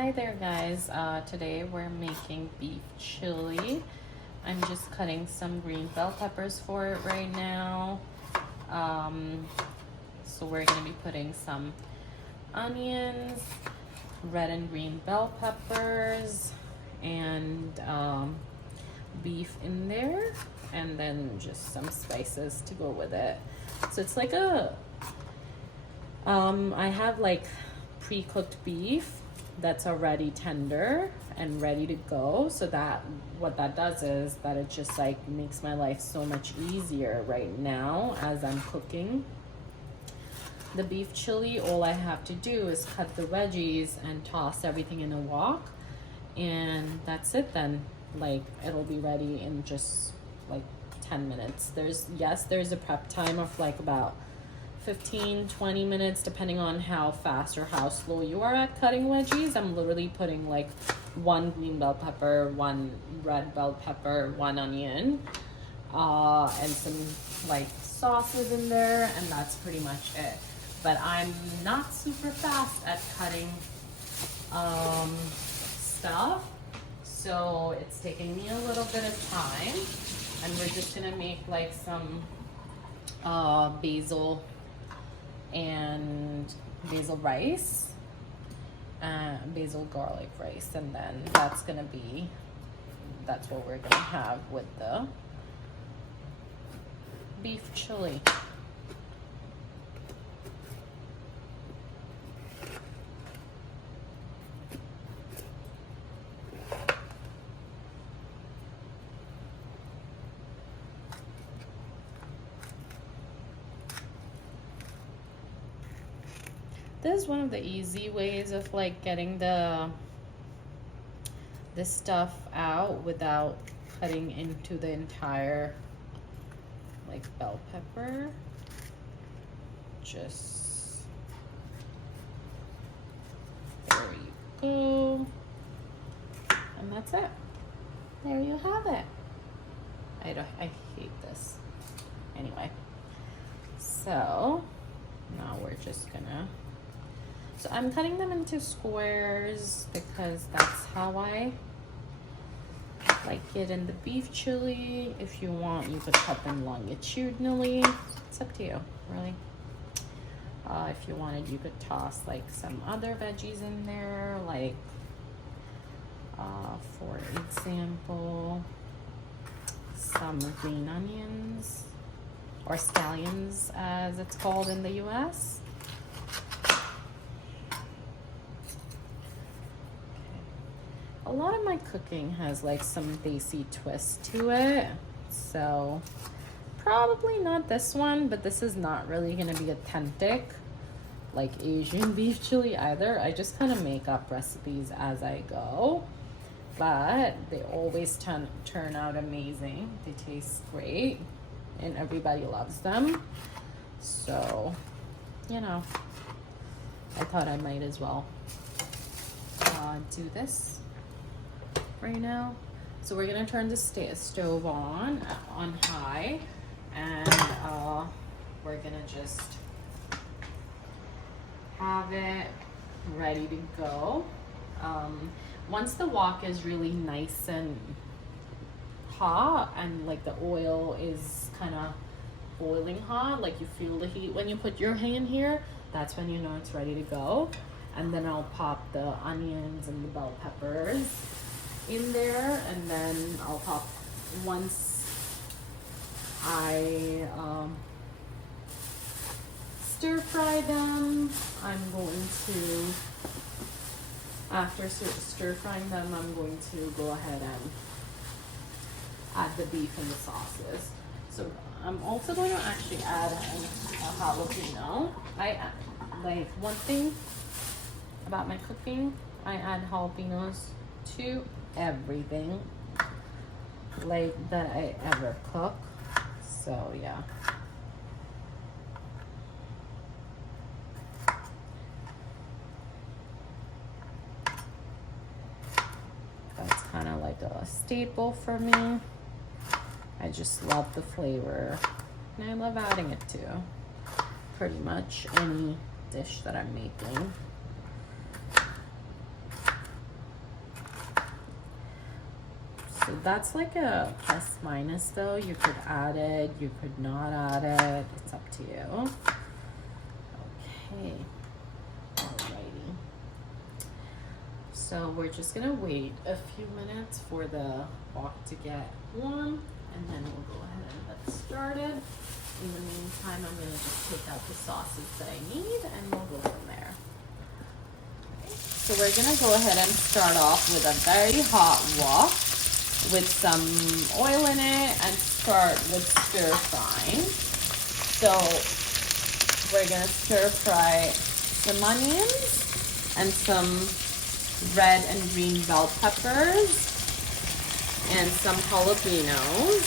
Hi there guys, today we're making beef chili. I'm just cutting some green bell peppers for it right now. So we're going to be putting some onions, red and green bell peppers, and beef in there, and then just some spices to go with it. So it's like a I have like pre-cooked beef that's already tender and ready to go, so that what that does is that it just like makes my life so much easier right now as I'm cooking the beef chili. All I have to do is cut the veggies and toss everything in a wok, and that's it. Then like it'll be ready in just like 10 minutes. There's a prep time of like about 15-20 minutes depending on how fast or how slow you are at cutting veggies. I'm literally putting like 1 green bell pepper, 1 red bell pepper, 1 onion, and some like sauces in there, and that's pretty much it. But I'm not super fast at cutting stuff, so it's taking me a little bit of time. And we're just gonna make like some basil rice, basil garlic rice, and then that's what we're gonna have with the beef chili. This is one of the easy ways of like getting this stuff out without cutting into the entire like bell pepper. Just there you go, and that's it. There you have it. I hate this. Anyway, so now we're just gonna. So I'm cutting them into squares because that's how I like it in the beef chili. If you want, you could cut them longitudinally. It's up to you, really. If you wanted, you could toss like some other veggies in there, like for example, some green onions, or scallions as it's called in the US. A lot of my cooking has like some desi twist to it, so probably not this one, but this is not really gonna be authentic like Asian beef chili either. I just kind of make up recipes as I go, but they always turn out amazing. They taste great and everybody loves them, so you know, I thought I might as well do this right now. So we're gonna turn the stove on high, and we're gonna just have it ready to go. Once the wok is really nice and hot and like the oil is kind of boiling hot, like you feel the heat when you put your hand here, that's when you know it's ready to go. And then I'll pop the onions and the bell peppers in there, and then I'll pop, once I stir fry them, I'm going to, after stir frying them, I'm going to go ahead and add the beef and the sauces. So I'm also going to actually add a jalapeno. Like one thing about my cooking, I add jalapenos to everything like that I ever cook. So yeah. That's kind of like a staple for me. I just love the flavor, and I love adding it to pretty much any dish that I'm making. So that's like a plus minus though. You could add it, you could not add it. It's up to you. Okay. Alrighty. So we're just gonna wait a few minutes for the wok to get warm, and then we'll go ahead and get started. In the meantime, I'm gonna just take out the sauces that I need, and we'll go from there. Okay. So we're gonna go ahead and start off with a very hot wok with some oil in it and start with stir frying. So we're gonna stir fry some onions and some red and green bell peppers and some jalapenos.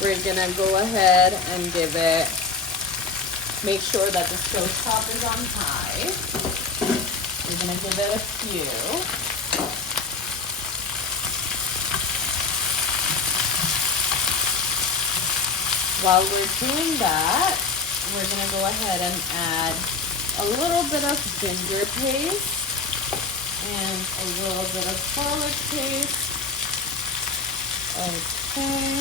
We're gonna go ahead and give it, make sure that the stove top is on high. We're gonna give it a few. While we're doing that, we're gonna go ahead and add a little bit of ginger paste and a little bit of garlic paste. Okay.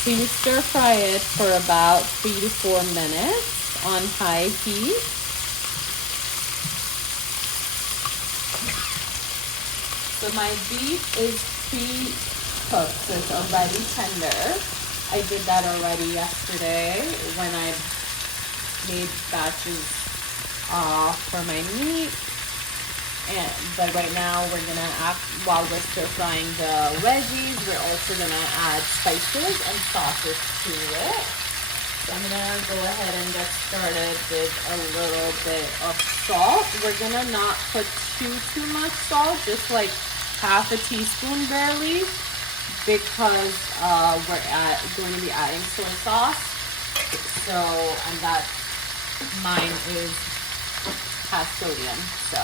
So you stir fry it for about 3 to 4 minutes on high heat. So my beef is pre-cooked, so it's already tender. I did that already yesterday when I made batches for my meat. But right now we're gonna add, while we're stir frying the veggies, we're also gonna add spices and sauces to it. So I'm gonna go ahead and get started with a little bit of salt. We're gonna not put too much salt, just like half a teaspoon barely, because we're going to be adding soy sauce. So, and that mine has sodium. So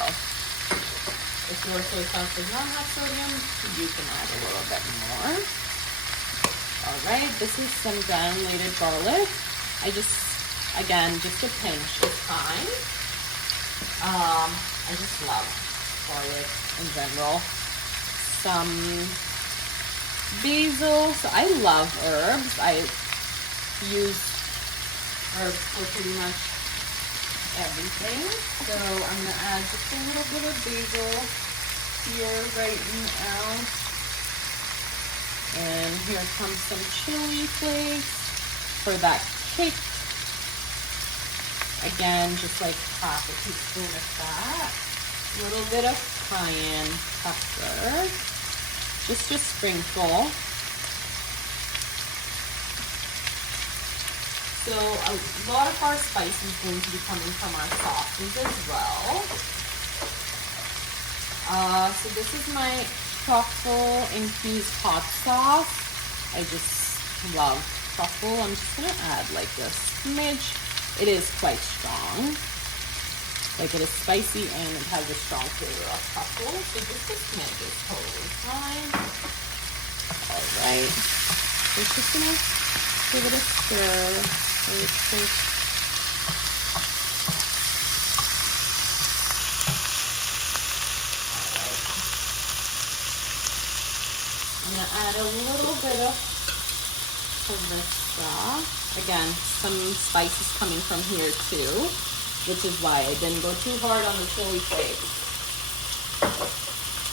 if your soy sauce does not have sodium, you can add a little bit more. All right, this is some granulated garlic. Again, just a pinch is fine. I just love garlic in general. Some basil. So I love herbs. I use herbs for pretty much everything. So I'm gonna add just a little bit of basil here right now. And here comes some chili flakes for that kick. Again, just like half a teaspoon of that. A little bit of cayenne pepper. Just a sprinkle. So a lot of our spice is going to be coming from our sauces as well. So this is my truffle infused hot sauce. I just love truffle. I'm just gonna add like a smidge. It is quite strong. Like it is spicy and it has a strong flavor of truffle. So just a smidge is totally fine. All right. So it's just gonna give it a stir. I'm gonna add a little bit of harissa. Again, some spices coming from here too, which is why I didn't go too hard on the chili flakes.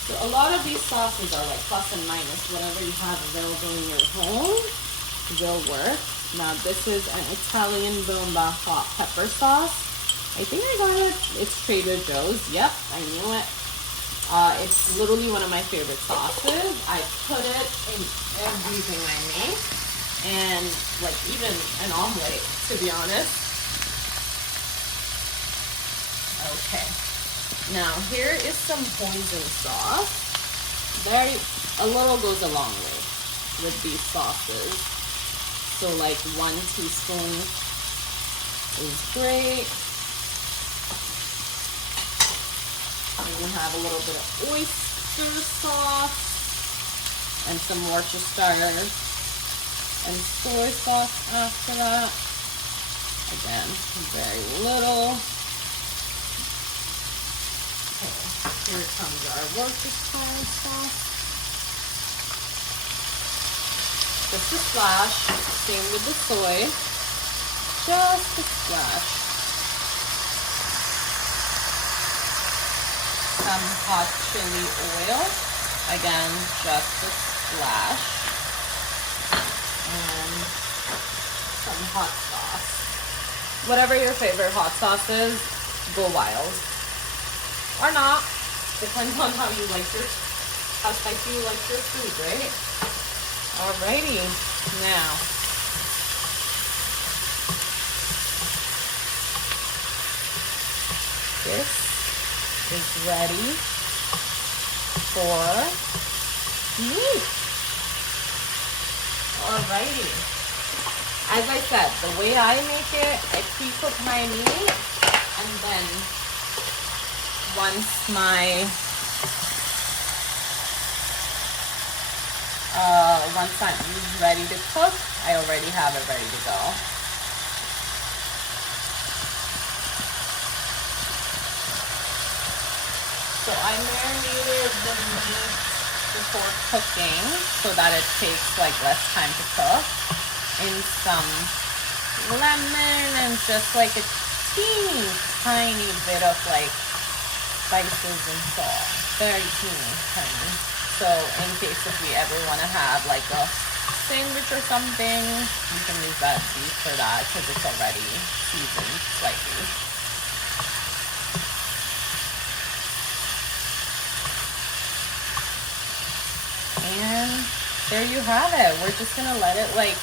So a lot of these sauces are like plus and minus. Whatever you have available in your home will work. Now this is an Italian bomba hot pepper sauce. I think I got it. It's Trader Joe's. Yep, I knew it. It's literally one of my favorite sauces. I put it in everything I make. And like even an omelet, to be honest. Okay. Now here is some hoisin sauce. A little goes a long way with these sauces. So like 1 teaspoon is great. We're gonna have a little bit of oyster sauce and some Worcestershire and soy sauce after that. Again, very little. Okay, here comes our Worcestershire sauce. Just a splash. Same with the soy. Just a splash. Some hot chili oil. Again, just a splash. And some hot sauce. Whatever your favorite hot sauce is, go wild. Or not. Depends on how spicy you like your food, right? Alrighty. Now, this is ready for meat. Alrighty. As I said, the way I make it, I pre-cook my meat, and then once I'm ready to cook, I already have it ready to go. So I marinated the meat before cooking so that it takes like less time to cook, in some lemon and just like a teeny tiny bit of like spices and salt. Very teeny tiny. So in case if we ever want to have like a sandwich or something, you can use that beef for that because it's already seasoned slightly. And there you have it. We're just gonna let it like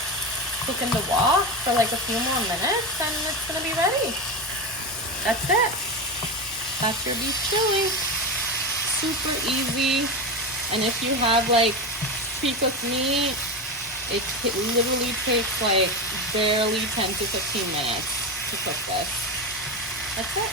cook in the wok for like a few more minutes and it's gonna be ready. That's it. That's your beef chili. Super easy. And if you have like pre-cooked meat, it literally takes like barely 10 to 15 minutes to cook this. That's it.